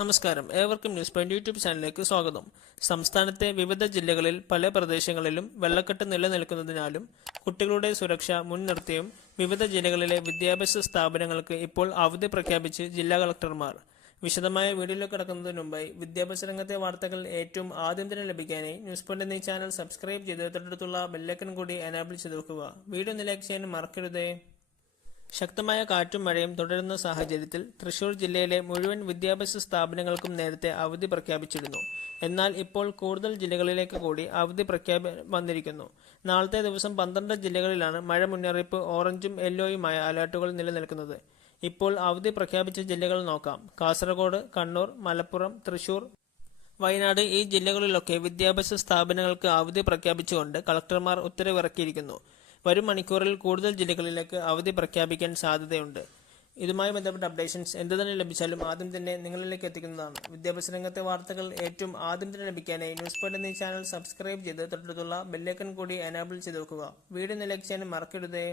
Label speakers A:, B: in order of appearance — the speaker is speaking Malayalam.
A: നമസ്കാരം. ഏവർക്കും ന്യൂസ് പോയിന്റ് യൂട്യൂബ് ചാനലിലേക്ക് സ്വാഗതം. സംസ്ഥാനത്തെ വിവിധ ജില്ലകളിൽ പല പ്രദേശങ്ങളിലും വെള്ളക്കെട്ട് നിലനിൽക്കുന്നതിനാലും കുട്ടികളുടെ സുരക്ഷ മുൻനിർത്തിയും വിവിധ ജില്ലകളിലെ വിദ്യാഭ്യാസ സ്ഥാപനങ്ങൾക്ക് ഇപ്പോൾ അവധി പ്രഖ്യാപിച്ച് ജില്ലാ കളക്ടർമാർ. വിശദമായ വീഡിയോയിലേക്ക് കിടക്കുന്നതിന് മുമ്പായി വിദ്യാഭ്യാസ രംഗത്തെ വാർത്തകൾ ഏറ്റവും ആദ്യം തന്നെ ലഭിക്കാനായി ന്യൂസ് പോയിന്റ് എന്നീ ചാനൽ സബ്സ്ക്രൈബ് ചെയ്ത് തൊട്ടടുത്തുള്ള ബെല്ലൈക്കൺ കൂടി എനാബിൾ ചെയ്ത് വെക്കുക. വീഡിയോ ഒന്ന് ലൈക്ക് ചെയ്യാൻ മറക്കരുതേ. ശക്തമായ കാറ്റും മഴയും തുടരുന്ന സാഹചര്യത്തിൽ തൃശൂർ ജില്ലയിലെ മുഴുവൻ വിദ്യാഭ്യാസ സ്ഥാപനങ്ങൾക്കും നേരത്തെ അവധി പ്രഖ്യാപിച്ചിരുന്നു. എന്നാൽ ഇപ്പോൾ കൂടുതൽ ജില്ലകളിലേക്ക് കൂടി അവധി പ്രഖ്യാപി വന്നിരിക്കുന്നു. നാളത്തെ ദിവസം പന്ത്രണ്ട് ജില്ലകളിലാണ് മഴ മുന്നറിയിപ്പ് ഓറഞ്ചും യെല്ലോയുമായ അലർട്ടുകൾ നിലനിൽക്കുന്നത്. ഇപ്പോൾ അവധി പ്രഖ്യാപിച്ച ജില്ലകൾ നോക്കാം. കാസർഗോഡ് കണ്ണൂർ മലപ്പുറം തൃശൂർ. വയനാട് ഈ ജില്ലകളിലൊക്കെ വിദ്യാഭ്യാസ സ്ഥാപനങ്ങൾക്ക് അവധി പ്രഖ്യാപിച്ചുകൊണ്ട് കളക്ടർമാർ ഉത്തരവിറക്കിയിരിക്കുന്നു. വരും മണിക്കൂറിൽ കൂടുതൽ ജില്ലകളിലേക്ക് അവധി പ്രഖ്യാപിക്കാൻ സാധ്യതയുണ്ട്. ഇതുമായി ബന്ധപ്പെട്ട അപ്ഡേഷൻസ് എന്ത് തന്നെ ലഭിച്ചാലും ആദ്യം തന്നെ നിങ്ങളിലേക്ക് എത്തിക്കുന്നതാണ്. വിദ്യാഭ്യാസ രംഗത്തെ വാർത്തകൾ ഏറ്റവും ആദ്യം തന്നെ ലഭിക്കാനായി ന്യൂസ് പോയിന്റ് എന്നീ ചാനൽ സബ്സ്ക്രൈബ് ചെയ്ത് തൊട്ടടുത്തുള്ള ബെല്ലൈക്കൺ കൂടി എനാബിൾ ചെയ്ത് വെക്കുക. വീഡിയോ ലൈക്ക് ചെയ്യാൻ മറക്കരുതേ.